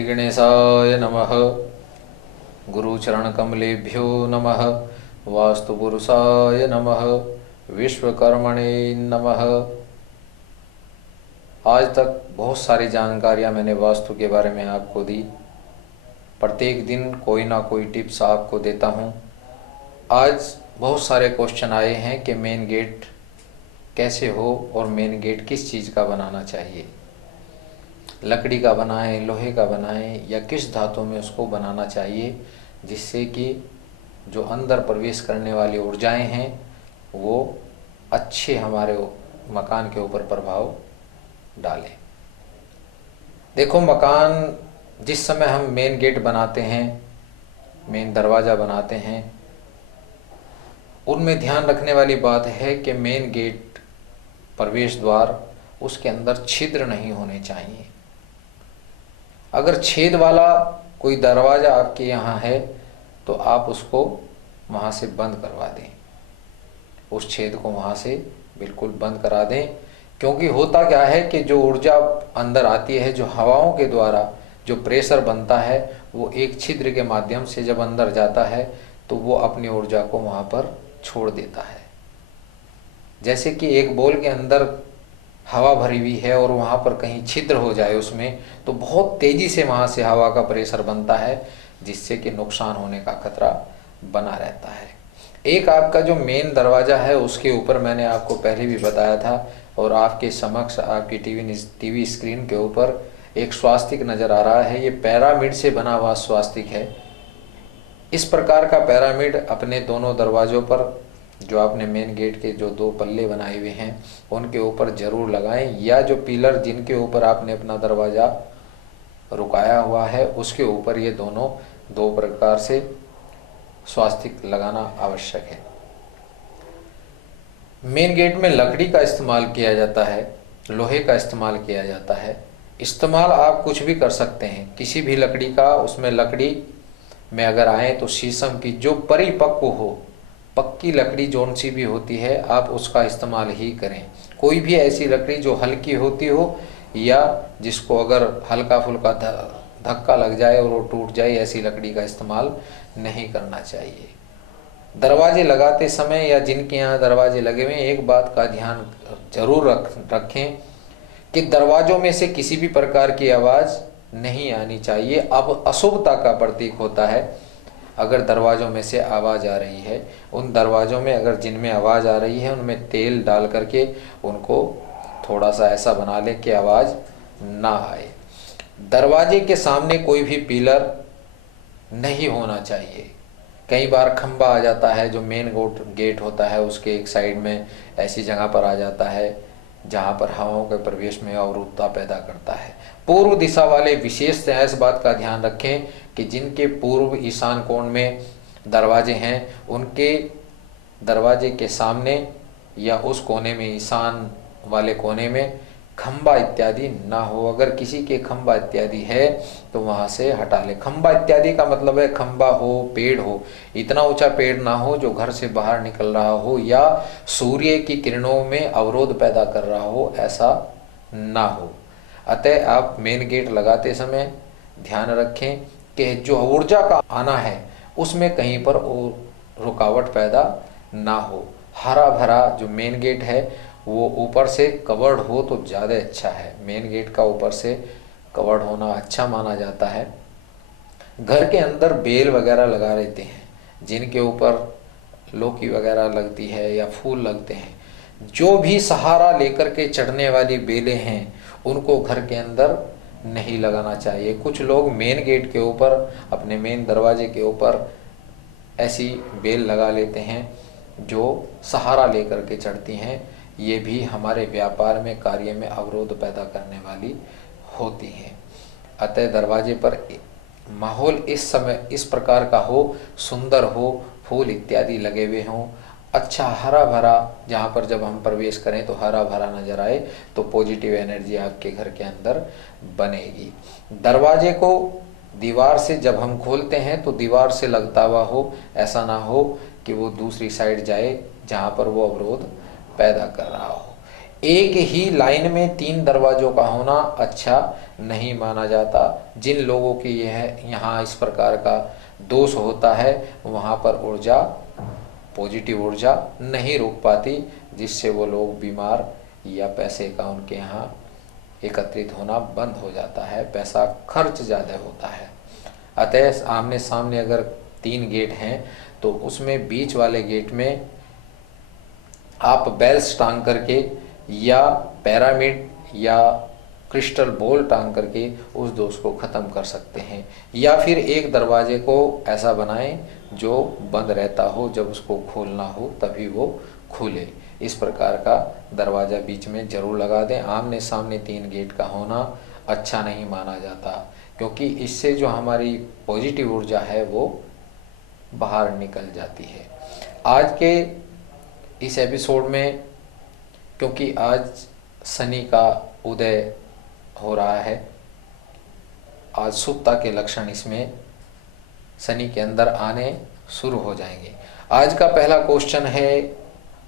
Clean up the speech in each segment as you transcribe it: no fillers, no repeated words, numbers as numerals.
श्री गणेशाय नमः। गुरुचरण कमलेभ्यो नमः। वास्तुपुरुषाय नमः। विश्वकर्मणे नमः। आज तक बहुत सारी जानकारियां मैंने वास्तु के बारे में आपको दी। प्रत्येक दिन कोई ना कोई टिप्स आपको देता हूं। आज बहुत सारे क्वेश्चन आए हैं कि मेन गेट कैसे हो और मेन गेट किस चीज़ का बनाना चाहिए, लकड़ी का बनाएं, लोहे का बनाएं या किस धातु में उसको बनाना चाहिए, जिससे कि जो अंदर प्रवेश करने वाली ऊर्जाएं हैं वो अच्छे हमारे मकान के ऊपर प्रभाव डालें। देखो, मकान जिस समय हम मेन गेट बनाते हैं, मेन दरवाज़ा बनाते हैं, उनमें ध्यान रखने वाली बात है कि मेन गेट प्रवेश द्वार, उसके अंदर छिद्र नहीं होने चाहिए। अगर छेद वाला कोई दरवाज़ा आपके यहाँ है तो आप उसको वहाँ से बंद करवा दें, उस छेद को वहाँ से बिल्कुल बंद करा दें। क्योंकि होता क्या है कि जो ऊर्जा अंदर आती है, जो हवाओं के द्वारा जो प्रेशर बनता है, वो एक छिद्र के माध्यम से जब अंदर जाता है तो वो अपनी ऊर्जा को वहाँ पर छोड़ देता है। जैसे कि एक बॉल के अंदर हवा भरी हुई है और वहाँ पर कहीं छिद्र हो जाए उसमें, तो बहुत तेज़ी से वहाँ से हवा का प्रेशर बनता है, जिससे कि नुकसान होने का खतरा बना रहता है। एक आपका जो मेन दरवाज़ा है उसके ऊपर मैंने आपको पहले भी बताया था, और आपके समक्ष आपकी टीवी स्क्रीन के ऊपर एक स्वास्तिक नज़र आ रहा है। ये पिरामिड से बना हुआ स्वास्तिक है। इस प्रकार का पिरामिड अपने दोनों दरवाज़ों पर, जो आपने मेन गेट के जो दो पल्ले बनाए हुए हैं उनके ऊपर जरूर लगाएं, या जो पिलर जिनके ऊपर आपने अपना दरवाज़ा रुकाया हुआ है उसके ऊपर ये दोनों दो प्रकार से स्वास्तिक लगाना आवश्यक है। मेन गेट में लकड़ी का इस्तेमाल किया जाता है, लोहे का इस्तेमाल किया जाता है। इस्तेमाल आप कुछ भी कर सकते हैं, किसी भी लकड़ी का। उसमें लकड़ी में अगर आए तो शीशम की जो परिपक्व हो, पक्की लकड़ी जौन सी भी होती है, आप उसका इस्तेमाल ही करें। कोई भी ऐसी लकड़ी जो हल्की होती हो या जिसको अगर हल्का फुल्का धक्का लग जाए और वो टूट जाए, ऐसी लकड़ी का इस्तेमाल नहीं करना चाहिए। दरवाजे लगाते समय या जिनके यहाँ दरवाजे लगे हुए हैं, एक बात का ध्यान जरूर रखें कि दरवाजों में से किसी भी प्रकार की आवाज़ नहीं आनी चाहिए। अब अशुभता का प्रतीक होता है। अगर दरवाज़ों में से आवाज़ आ रही है, उन दरवाज़ों में अगर जिनमें आवाज़ आ रही है उनमें तेल डाल करके उनको थोड़ा सा ऐसा बना लें कि आवाज़ ना आए। दरवाजे के सामने कोई भी पिलर नहीं होना चाहिए। कई बार खंबा आ जाता है, जो मेन गेट होता है उसके एक साइड में ऐसी जगह पर आ जाता है जहाँ पर हवाओं के प्रवेश में अवरुद्धता पैदा करता है। पूर्व दिशा वाले विशेषतः इस बात का ध्यान रखें कि जिनके पूर्व ईशान कोण में दरवाजे हैं, उनके दरवाजे के सामने या उस कोने में, ईशान वाले कोने में खंबा इत्यादि ना हो। अगर किसी के खंबा इत्यादि है तो वहाँ से हटा ले। खंबा इत्यादि का मतलब है खंबा हो, पेड़ हो, इतना ऊंचा पेड़ ना हो जो घर से बाहर निकल रहा हो या सूर्य की किरणों में अवरोध पैदा कर रहा हो, ऐसा ना हो। अतः आप मेन गेट लगाते समय ध्यान रखें कि जो ऊर्जा का आना है उसमें कहीं पर रुकावट पैदा ना हो। हरा भरा जो मेन गेट है वो ऊपर से कवर्ड हो तो ज़्यादा अच्छा है। मेन गेट का ऊपर से कवर्ड होना अच्छा माना जाता है। घर के अंदर बेल वगैरह लगा लेते हैं, जिनके ऊपर लौकी वगैरह लगती है या फूल लगते हैं, जो भी सहारा लेकर के चढ़ने वाली बेलें हैं उनको घर के अंदर नहीं लगाना चाहिए। कुछ लोग मेन गेट के ऊपर, अपने मेन दरवाजे के ऊपर ऐसी बेल लगा लेते हैं जो सहारा लेकर के चढ़ती हैं। ये भी हमारे व्यापार में, कार्य में अवरोध पैदा करने वाली होती हैं। अतः दरवाजे पर माहौल इस समय इस प्रकार का हो, सुंदर हो, फूल इत्यादि लगे हुए हों, अच्छा हरा भरा, जहाँ पर जब हम प्रवेश करें तो हरा भरा नजर आए, तो पॉजिटिव एनर्जी आपके घर के अंदर बनेगी। दरवाजे को दीवार से जब हम खोलते हैं तो दीवार से लगता हुआ हो, ऐसा ना हो कि वो दूसरी साइड जाए जहाँ पर वो अवरोध पैदा कर रहा हो। एक ही लाइन में 3 दरवाजों का होना अच्छा नहीं माना जाता। जिन लोगों की यह यहाँ इस प्रकार का दोष होता है वहाँ पर ऊर्जा, पॉजिटिव ऊर्जा नहीं रुक पाती, जिससे वो लोग बीमार या पैसे का उनके यहाँ एकत्रित होना बंद हो जाता है, पैसा खर्च ज़्यादा होता है। अतः आमने सामने अगर 3 गेट हैं तो उसमें बीच वाले गेट में आप बेल्स टांग करके या पिरामिड या क्रिस्टल बॉल टांग करके उस दोष को ख़त्म कर सकते हैं, या फिर एक दरवाजे को ऐसा बनाएं जो बंद रहता हो, जब उसको खोलना हो तभी वो खुले। इस प्रकार का दरवाज़ा बीच में ज़रूर लगा दें। आमने सामने 3 गेट का होना अच्छा नहीं माना जाता, क्योंकि इससे जो हमारी पॉजिटिव ऊर्जा है वो बाहर निकल जाती है। आज के इस एपिसोड में, क्योंकि आज शनि का उदय हो रहा है, आज शुभता के लक्षण इसमें शनि के अंदर आने शुरू हो जाएंगे। आज का पहला क्वेश्चन है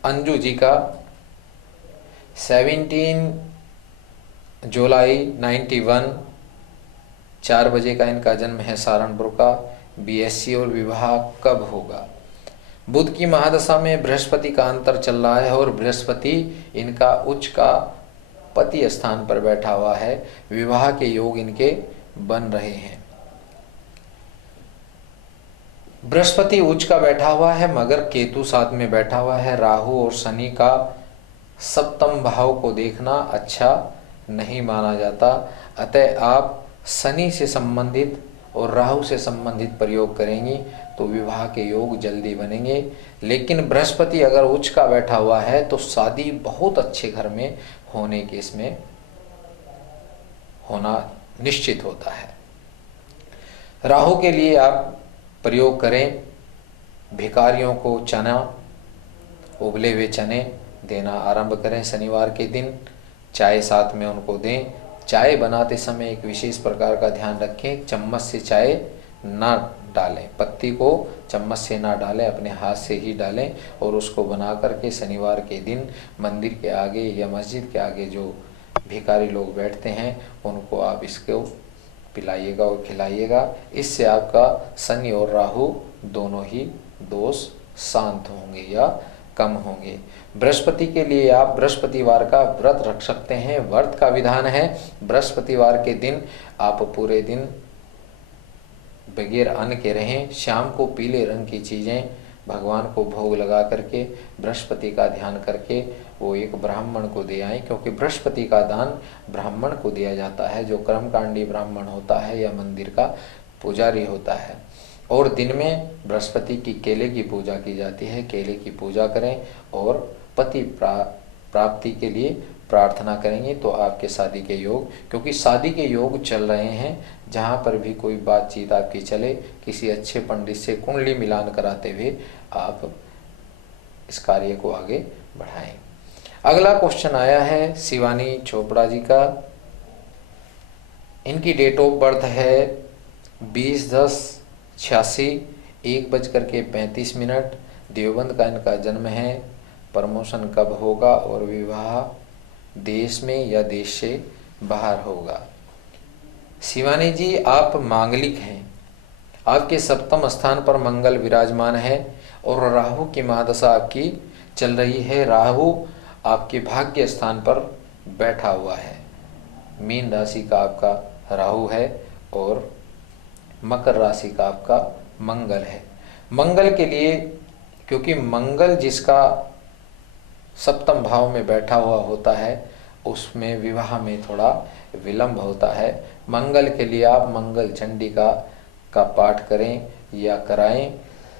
अंजू जी का, 17 जुलाई 91, 4 बजे का इनका जन्म है, सहारनपुर का। बीएससी और विवाह कब होगा? बुध की महादशा में बृहस्पति का अंतर चल रहा है और बृहस्पति इनका उच्च का पति स्थान पर बैठा हुआ है। विवाह के योग इनके बन रहे हैं। बृहस्पति उच्च का बैठा हुआ है, मगर केतु साथ में बैठा हुआ है। राहु और शनि का सप्तम भाव को देखना अच्छा नहीं माना जाता। अतः आप शनि से संबंधित और राहु से संबंधित प्रयोग करेंगी तो विवाह के योग जल्दी बनेंगे। लेकिन बृहस्पति अगर उच्च का बैठा हुआ है तो शादी बहुत अच्छे घर में होने के इसमें होना निश्चित होता है। राहु के लिए आप प्रयोग करें, भिखारियों को चना, उबले हुए चने देना आरंभ करें। शनिवार के दिन चाय साथ में उनको दें। चाय बनाते समय एक विशेष प्रकार का ध्यान रखें, चम्मच से चाय ना डालें, पत्ती को चम्मच से ना डालें, अपने हाथ से ही डालें और उसको बना करके शनिवार के दिन मंदिर के आगे या मस्जिद के आगे जो भिखारी लोग बैठते हैं उनको आप इसको पिलाइएगा और खिलाइएगा। इससे आपका शनि और राहु दोनों ही दोष शांत होंगे या कम होंगे। बृहस्पति के लिए आप बृहस्पतिवार का व्रत रख सकते हैं। व्रत का विधान है, बृहस्पतिवार के दिन आप पूरे दिन बगैर अन्न के रहें। शाम को पीले रंग की चीज़ें भगवान को भोग लगा करके बृहस्पति का ध्यान करके वो एक ब्राह्मण को दे आएँ, क्योंकि बृहस्पति का दान ब्राह्मण को दिया जाता है, जो कर्मकांडी ब्राह्मण होता है या मंदिर का पुजारी होता है। और दिन में बृहस्पति की केले की पूजा की जाती है। केले की पूजा करें और पति प्राप्ति के लिए प्रार्थना करेंगे तो आपके शादी के योग, क्योंकि शादी के योग चल रहे हैं, जहाँ पर भी कोई बातचीत आपकी चले, किसी अच्छे पंडित से कुंडली मिलान कराते हुए आप इस कार्य को आगे बढ़ाएं। अगला क्वेश्चन आया है शिवानी चोपड़ा जी का। इनकी डेट ऑफ बर्थ है 20/10/86, 1:35। देवबंद का इनका जन्म है। प्रमोशन कब होगा और विवाह देश में या देश से बाहर होगा? शिवानी जी, आप मांगलिक हैं। आपके सप्तम स्थान पर मंगल विराजमान है और राहु की महादशा आपकी चल रही है। राहु आपके भाग्य स्थान पर बैठा हुआ है। मीन राशि का आपका राहु है और मकर राशि का आपका मंगल है। मंगल के लिए, क्योंकि मंगल जिसका सप्तम भाव में बैठा हुआ होता है उसमें विवाह में थोड़ा विलंब होता है। मंगल के लिए आप मंगल चंडिका का पाठ करें या कराएं,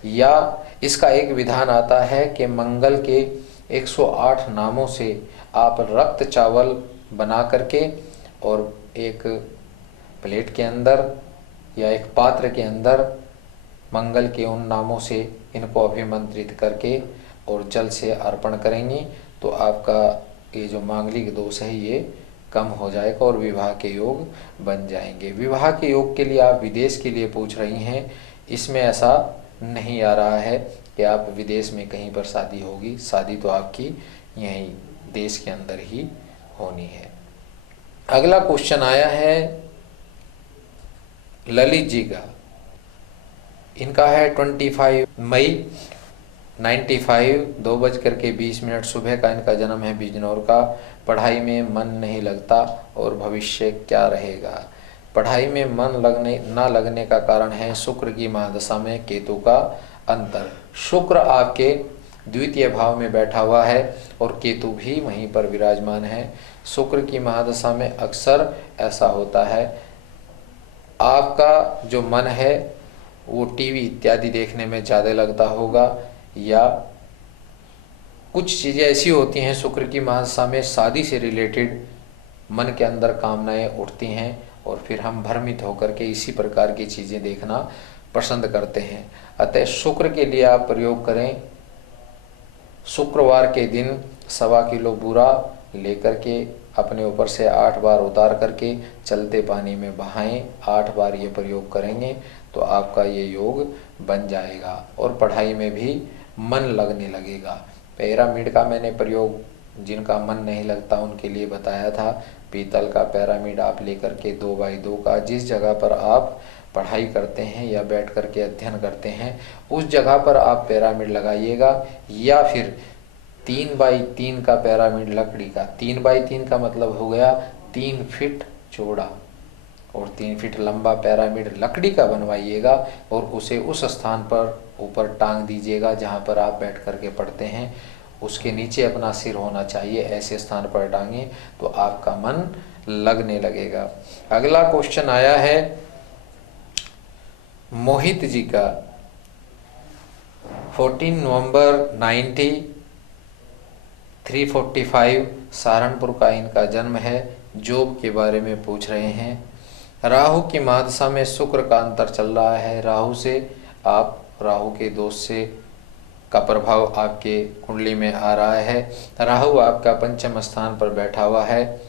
या इसका एक विधान आता है कि मंगल के 108 नामों से आप रक्त चावल बना करके और एक प्लेट के अंदर या एक पात्र के अंदर मंगल के उन नामों से इनको अभिमंत्रित करके और जल से अर्पण करेंगी तो आपका ये जो मांगलिक दोष है ये कम हो जाएगा और विवाह के योग बन जाएंगे। विवाह के योग के लिए आप विदेश के लिए पूछ रही हैं, इसमें ऐसा नहीं आ रहा है कि आप विदेश में कहीं पर शादी होगी। शादी तो आपकी यहीं देश के अंदर ही होनी है। अगला क्वेश्चन आया है ललित जी का। इनका है 25 मई 95, 2:20 सुबह का इनका जन्म है बिजनौर का। पढ़ाई में मन नहीं लगता और भविष्य क्या रहेगा? पढ़ाई में मन ना लगने का कारण है शुक्र की महादशा में केतु का अंतर। शुक्र आपके द्वितीय भाव में बैठा हुआ है और केतु भी वहीं पर विराजमान है। शुक्र की महादशा में अक्सर ऐसा होता है, आपका जो मन है वो टीवी इत्यादि देखने में ज़्यादा लगता होगा, या कुछ चीज़ें ऐसी होती हैं शुक्र की महादशा में, शादी से रिलेटेड मन के अंदर कामनाएं उठती हैं और फिर हम भ्रमित होकर के इसी प्रकार की चीज़ें देखना पसंद करते हैं। अतः शुक्र के लिए आप प्रयोग करें, शुक्रवार के दिन 1.25 किलो बूरा लेकर के अपने ऊपर से 8 बार उतार करके चलते पानी में बहाएं। 8 बार ये प्रयोग करेंगे तो आपका ये योग बन जाएगा और पढ़ाई में भी मन लगने लगेगा। पिरामिड का मैंने प्रयोग जिनका मन नहीं लगता उनके लिए बताया था। पीतल का पिरामिड आप लेकर के 2x2 का, जिस जगह पर आप पढ़ाई करते हैं या बैठ करके अध्ययन करते हैं उस जगह पर आप पिरामिड लगाइएगा, या फिर 3x3 का पिरामिड लकड़ी का। 3x3 का मतलब हो गया 3 फीट चौड़ा और 3 फीट लंबा पिरामिड लकड़ी का बनवाइएगा और उसे उस स्थान पर ऊपर टांग दीजिएगा जहाँ पर आप बैठ करके पढ़ते हैं। उसके नीचे अपना सिर होना चाहिए, ऐसे स्थान पर टांगे तो आपका मन लगने लगेगा। अगला क्वेश्चन आया है मोहित जी का। 14 नवंबर 90, 3:45 सहारनपुर का इनका जन्म है। जॉब के बारे में पूछ रहे हैं। राहु की महादशा में शुक्र का अंतर चल रहा है। राहु के दोष से का प्रभाव आपके कुंडली में आ रहा है। राहु आपका पंचम स्थान पर बैठा हुआ है।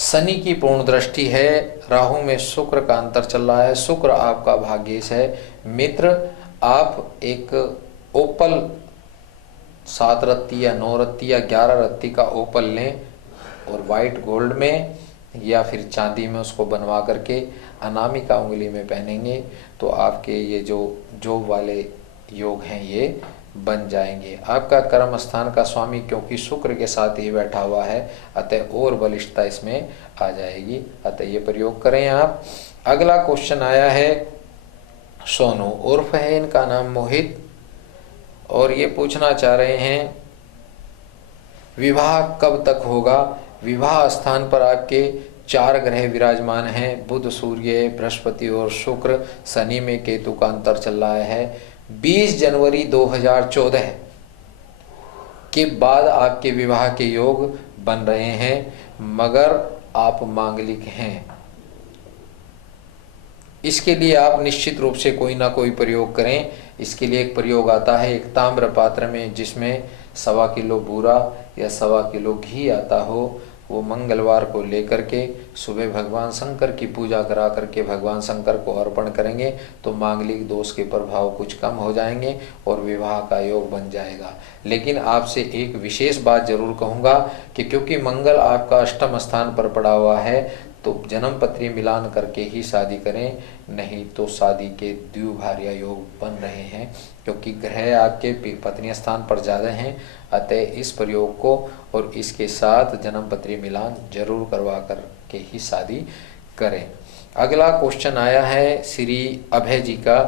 शनि की पूर्ण दृष्टि है। राहु में शुक्र का अंतर चल रहा है। शुक्र आपका भाग्येश है। मित्र, आप एक ओपल 7 रत्ती या 9 रत्ती या 11 रत्ती का ओपल लें और वाइट गोल्ड में या फिर चांदी में उसको बनवा करके अनामिका उंगली में पहनेंगे तो आपके ये जो जॉब वाले योग हैं ये बन जाएंगे। आपका कर्म स्थान का स्वामी क्योंकि शुक्र के साथ ही बैठा हुआ है, अतः और बलिष्ठता इसमें आ जाएगी। अतः ये प्रयोग करें आप। अगला क्वेश्चन आया है सोनू, उर्फ है इनका नाम मोहित, और ये पूछना चाह रहे हैं विवाह कब तक होगा। विवाह स्थान पर आपके 4 ग्रह विराजमान हैं, बुध, सूर्य, बृहस्पति और शुक्र। शनि में केतु का अंतर चल रहा है। 20 जनवरी 2014 के बाद आपके विवाह के योग बन रहे हैं, मगर आप मांगलिक हैं। इसके लिए आप निश्चित रूप से कोई ना कोई प्रयोग करें। इसके लिए एक प्रयोग आता है, एक ताम्र पात्र में जिसमें 1.25 किलो बूरा या 1.25 किलो घी आता हो, वो मंगलवार को लेकर के सुबह भगवान शंकर की पूजा करा करके भगवान शंकर को अर्पण करेंगे तो मांगलिक दोष के प्रभाव कुछ कम हो जाएंगे और विवाह का योग बन जाएगा। लेकिन आपसे एक विशेष बात जरूर कहूँगा कि क्योंकि मंगल आपका अष्टम स्थान पर पड़ा हुआ है तो जन्म पत्री मिलान करके ही शादी करें, नहीं तो शादी के द्विभार्या योग बन रहे हैं क्योंकि ग्रह आपके पत्नी स्थान पर ज़्यादा हैं। अतः इस प्रयोग को और इसके साथ जन्म पत्री मिलान जरूर करवा कर के ही शादी करें। अगला क्वेश्चन आया है श्री अभय जी का।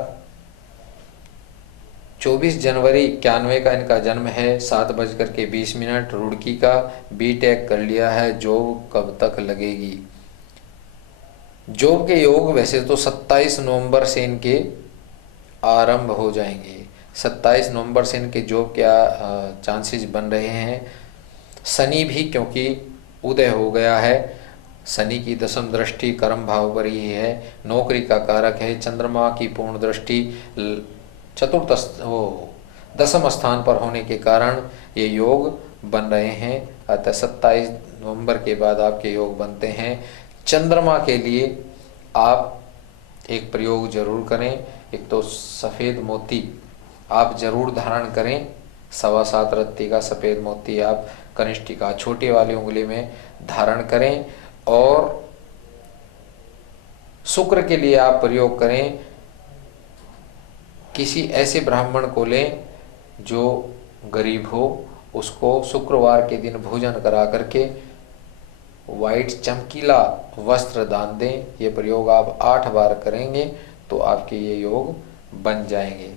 24 जनवरी 91 का इनका जन्म है। 7:20 रुड़की का। बीटेक कर लिया है। जॉब कब तक लगेगी? जॉब के योग वैसे तो 27 नवंबर से इनके आरंभ हो जाएंगे। 27 नवंबर से इनके जॉब के चांसेस बन रहे हैं। शनि भी क्योंकि उदय हो गया है, शनि की दशम दृष्टि कर्म भाव पर ही है, नौकरी का कारक है। चंद्रमा की पूर्ण दृष्टि दशम स्थान पर होने के कारण ये योग बन रहे हैं। अतः 27 नवंबर के बाद आपके योग बनते हैं। चंद्रमा के लिए आप एक प्रयोग जरूर करें। एक तो सफ़ेद मोती आप जरूर धारण करें 7.25 रत्ती का सफ़ेद मोती आप कनिष्ठिका छोटी वाली उंगली में धारण करें और शुक्र के लिए आप प्रयोग करें। किसी ऐसे ब्राह्मण को लें जो गरीब हो, उसको शुक्रवार के दिन भोजन करा करके वाइट चमकीला वस्त्र दान दें। ये प्रयोग आप 8 बार करेंगे तो आपके ये योग बन जाएंगे।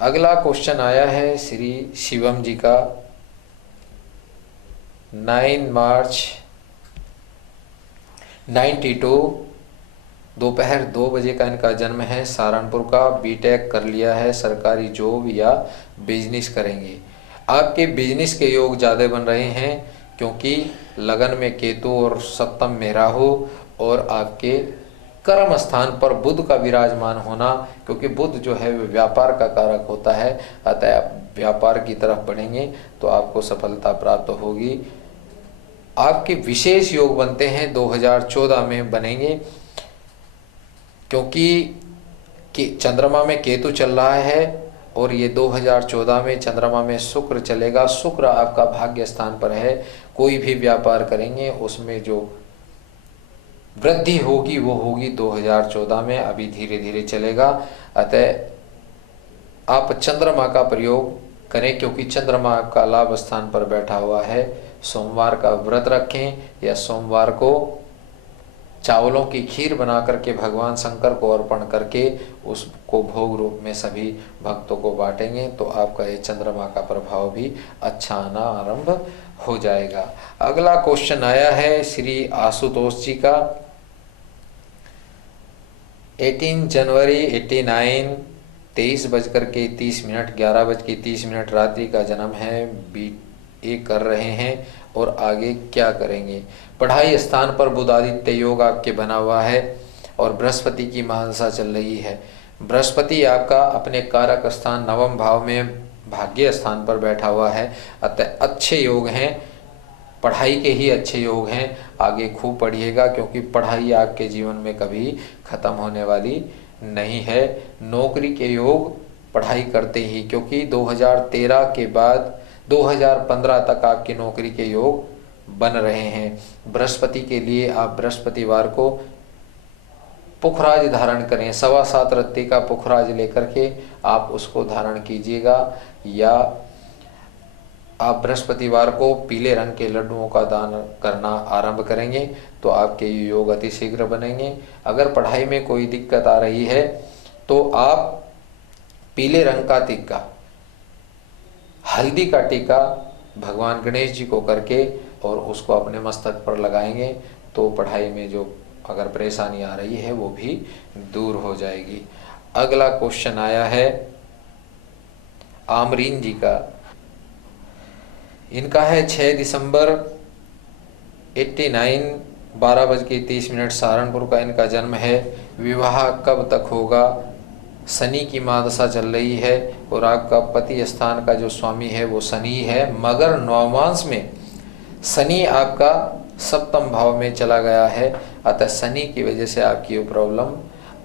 अगला क्वेश्चन आया है श्री शिवम जी का। 9 मार्च 92 दोपहर 2 बजे का इनका जन्म है। सहारनपुर का, बीटेक कर लिया है, सरकारी जॉब या बिजनेस करेंगे। आपके बिजनेस के योग ज़्यादा बन रहे हैं क्योंकि लगन में केतु और सप्तम में राहु और आपके कर्म स्थान पर बुध का विराजमान होना, क्योंकि बुध जो है वो व्यापार का कारक होता है। अतः आप व्यापार की तरफ बढ़ेंगे तो आपको सफलता प्राप्त होगी। आपके विशेष योग बनते हैं 2014 में बनेंगे, क्योंकि चंद्रमा में केतु चल रहा है और ये 2014 में चंद्रमा में शुक्र चलेगा। शुक्र आपका भाग्य स्थान पर है। कोई भी व्यापार करेंगे उसमें जो वृद्धि होगी वो होगी 2014 में, अभी धीरे धीरे चलेगा। अतः आप चंद्रमा का प्रयोग करें क्योंकि चंद्रमा आपका लाभ स्थान पर बैठा हुआ है। सोमवार का व्रत रखें या सोमवार को चावलों की खीर बना करके भगवान शंकर को अर्पण करके उसको भोग रूप में सभी भक्तों को बांटेंगे तो आपका ये चंद्रमा का प्रभाव भी अच्छा आना आरंभ हो जाएगा। अगला क्वेश्चन आया है श्री आशुतोष जी का। 18 जनवरी 89 23:30 11:30 रात्रि का जन्म है। BA कर रहे हैं और आगे क्या करेंगे। पढ़ाई स्थान पर बुध आदित्य योग आपके बना हुआ है और बृहस्पति की महादशा चल रही है। बृहस्पति आपका अपने कारक स्थान नवम भाव में भाग्य स्थान पर बैठा हुआ है। अतः अच्छे योग हैं, पढ़ाई के ही अच्छे योग हैं। आगे खूब पढ़िएगा क्योंकि पढ़ाई आपके जीवन में कभी खत्म होने वाली नहीं है। नौकरी के योग पढ़ाई करते ही, क्योंकि 2013 के बाद 2015 तक आपकी नौकरी के योग बन रहे हैं। बृहस्पति के लिए आप बृहस्पतिवार को पुखराज धारण करें। 7.25 रत्ती का पुखराज लेकर के आप उसको धारण कीजिएगा, या आप बृहस्पतिवार को पीले रंग के लड्डुओं का दान करना आरंभ करेंगे तो आपके योग अति शीघ्र बनेंगे। अगर पढ़ाई में कोई दिक्कत आ रही है तो आप पीले रंग का टीका, हल्दी का टीका भगवान गणेश जी को करके और उसको अपने मस्तक पर लगाएंगे तो पढ़ाई में जो अगर परेशानी आ रही है वो भी दूर हो जाएगी। अगला क्वेश्चन आया है आमरीन जी का। इनका है 6 दिसंबर 89 12:30 सहारनपुर का इनका जन्म है। विवाह कब तक होगा। शनि की महादशा चल रही है और आपका पति स्थान का जो स्वामी है वो शनि है, मगर नवमांश में शनि आपका सप्तम भाव में चला गया है। अतः शनि की वजह से आपकी ये प्रॉब्लम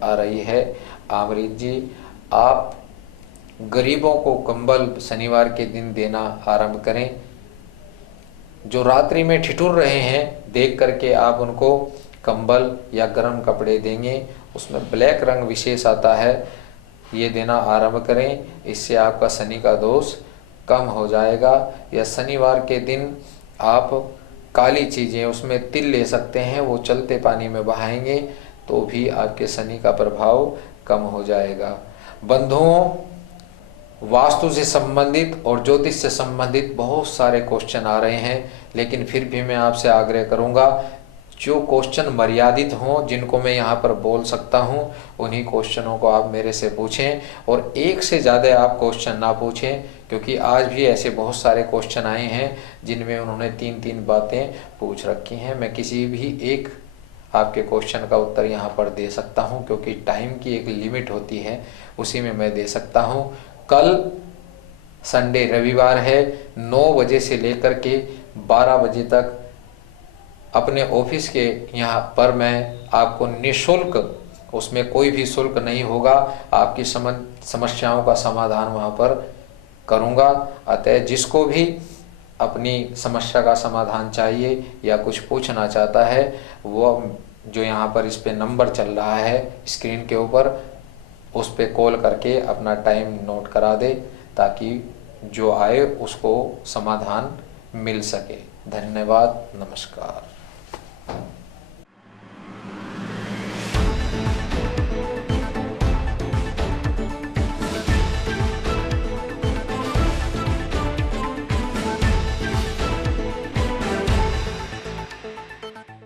आ रही है। आमरीत जी, आप गरीबों को कंबल शनिवार के दिन देना आरंभ करें। जो रात्रि में ठिठुर रहे हैं देख करके आप उनको कंबल या गर्म कपड़े देंगे, उसमें ब्लैक रंग विशेष आता है, ये देना आरंभ करें। इससे आपका शनि का दोष कम हो जाएगा। या शनिवार के दिन आप काली चीज़ें, उसमें तिल ले सकते हैं, वो चलते पानी में बहाएंगे तो भी आपके शनि का प्रभाव कम हो जाएगा। बंधुओं, वास्तु से संबंधित और ज्योतिष से संबंधित बहुत सारे क्वेश्चन आ रहे हैं, लेकिन फिर भी मैं आपसे आग्रह करूंगा जो क्वेश्चन मर्यादित हों, जिनको मैं यहाँ पर बोल सकता हूँ, उन्हीं क्वेश्चनों को आप मेरे से पूछें और एक से ज़्यादा आप क्वेश्चन ना पूछें, क्योंकि आज भी ऐसे बहुत सारे क्वेश्चन आए हैं जिनमें उन्होंने 3-3 बातें पूछ रखी हैं। मैं किसी भी एक आपके क्वेश्चन का उत्तर यहाँ पर दे सकता हूँ, क्योंकि टाइम की एक लिमिट होती है, उसी में मैं दे सकता हूँ। कल संडे रविवार है, 9 बजे से लेकर के 12 बजे तक अपने ऑफिस के यहाँ पर मैं आपको निःशुल्क, उसमें कोई भी शुल्क नहीं होगा, आपकी समस्याओं का समाधान वहाँ पर करूँगा। अतः जिसको भी अपनी समस्या का समाधान चाहिए या कुछ पूछना चाहता है, वो जो यहाँ पर इस पे नंबर चल रहा है स्क्रीन के ऊपर, उस पे कॉल करके अपना टाइम नोट करा दे, ताकि जो आए उसको समाधान मिल सके। धन्यवाद, नमस्कार।